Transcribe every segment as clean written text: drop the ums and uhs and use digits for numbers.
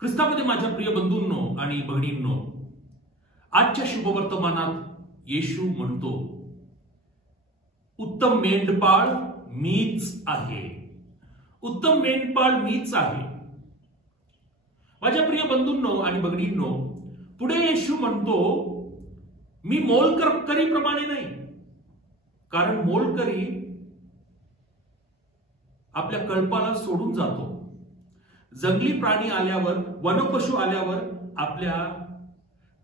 ख्रिस्तामध्ये माझ्या प्रिय बंधूंनो आणि भगिनींनो, आजच्या शुभवर्तमानात येशू म्हणतो, उत्तम मेंढपाळ मीच आहे. उत्तम मेंढपाळ मीच आहे. माझ्या प्रिय बंधूंनो आणि भगिनींनो, पुढे येशू म्हणतो, मी मोलकरीप्रमाणे नाही. कारण मोलकरी आपल्या कळपाला सोडून जातो. जंगली प्राणी आल्यावर, वनपशु आल्यावर आपल्या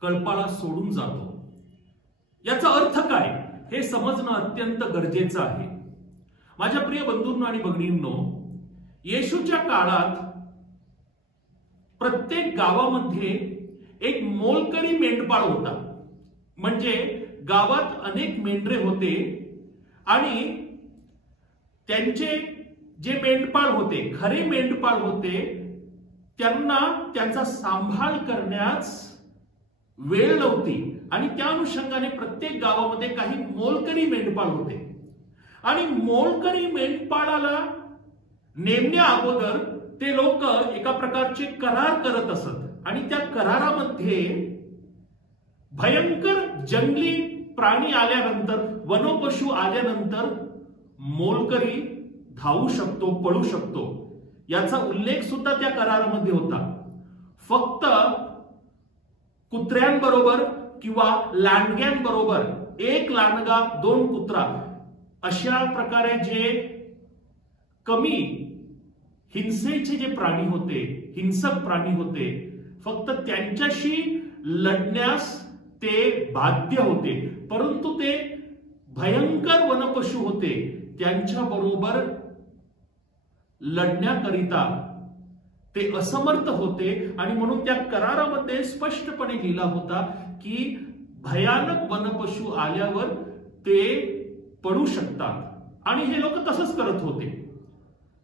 कळपाला सोडून जातो. याचा अर्थ काय हे समजणं अत्यंत गरजेचं आहे. माझ्या प्रिय बंधूंनो आणि भगिनींनो, येशूच्या काळात प्रत्येक गावामध्ये एक मोलकरी मेंढपाळ होता. म्हणजे गावात अनेक मेंढरे होते आणि त्यांचे जे मेंढपाळ होते, खरे मेंढपाळ होते, त्यांना त्यांचा सांभाळ करण्यास वेळ नव्हती आणि त्या अनुषंगाने प्रत्येक गावामध्ये काही मोलकरी मेंढपाळ होते. आणि मोलकरी मेंढपाळाला नेमण्या अगोदर ते लोक एका प्रकारचे करार करत असत आणि त्या करारामध्ये भयंकर जंगली प्राणी आल्यानंतर, वनपशु आल्यानंतर मोलकरी धावू शकतो, पळू शकतो, याचा उल्लेख सुद्धा त्या करारामध्ये होता. फक्त कुत्र्यांबरोबर किंवा लांडग्यांबरोबर एक लांडगा, दोन कुत्रा अशा प्रकारे जे कमी हिंसेचे जे प्राणी होते, हिंसक प्राणी होते, फक्त त्यांच्याशी लढण्यास ते बाध्य होते. परंतु ते भयंकर वनपशु होते, त्यांच्या बरोबर लढण्याकरिता ते असमर्थ होते. आणि म्हणून त्या करारामध्ये स्पष्टपणे लिहिला होता की भयानक वनपशु आल्यावर ते पडू शकतात. आणि हे लोक तसंच करत होते,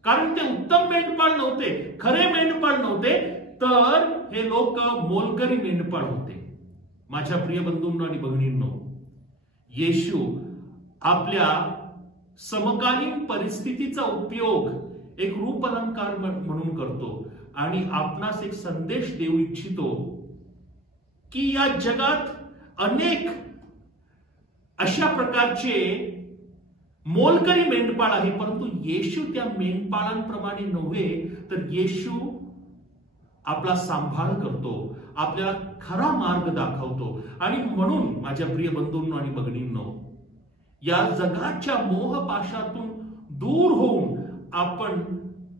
कारण ते उत्तम मेंढपाळ नव्हते, खरे मेंढपाळ नव्हते, तर हे लोक मोलकरी मेंढपाळ होते. माझ्या प्रिय बंधूंनो आणि भगिनींनो, येशू आपल्या समकालीन परिस्थितीचा उपयोग एक रूपलंकार म्हणून करतो आणि आपणास एक संदेश देऊ इच्छितो की या जगात अनेक अशा प्रकारचे मोलकरी मेंढपाळ आहे, परंतु येशू त्या मेंढपाळांप्रमाणे नव्हे, तर येशू आपला सांभाळ करतो, आपल्याला खरा मार्ग दाखवतो. आणि म्हणून माझ्या प्रिय बंधूंनो आणि भगिनींनो, या जगाच्या मोहपाशातून दूर होऊन आपण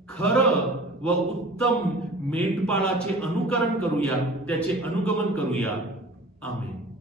खरं व उत्तम मेंढपाळाचे अनुकरण करूया, त्याचे अनुगमन करूया. आमेन.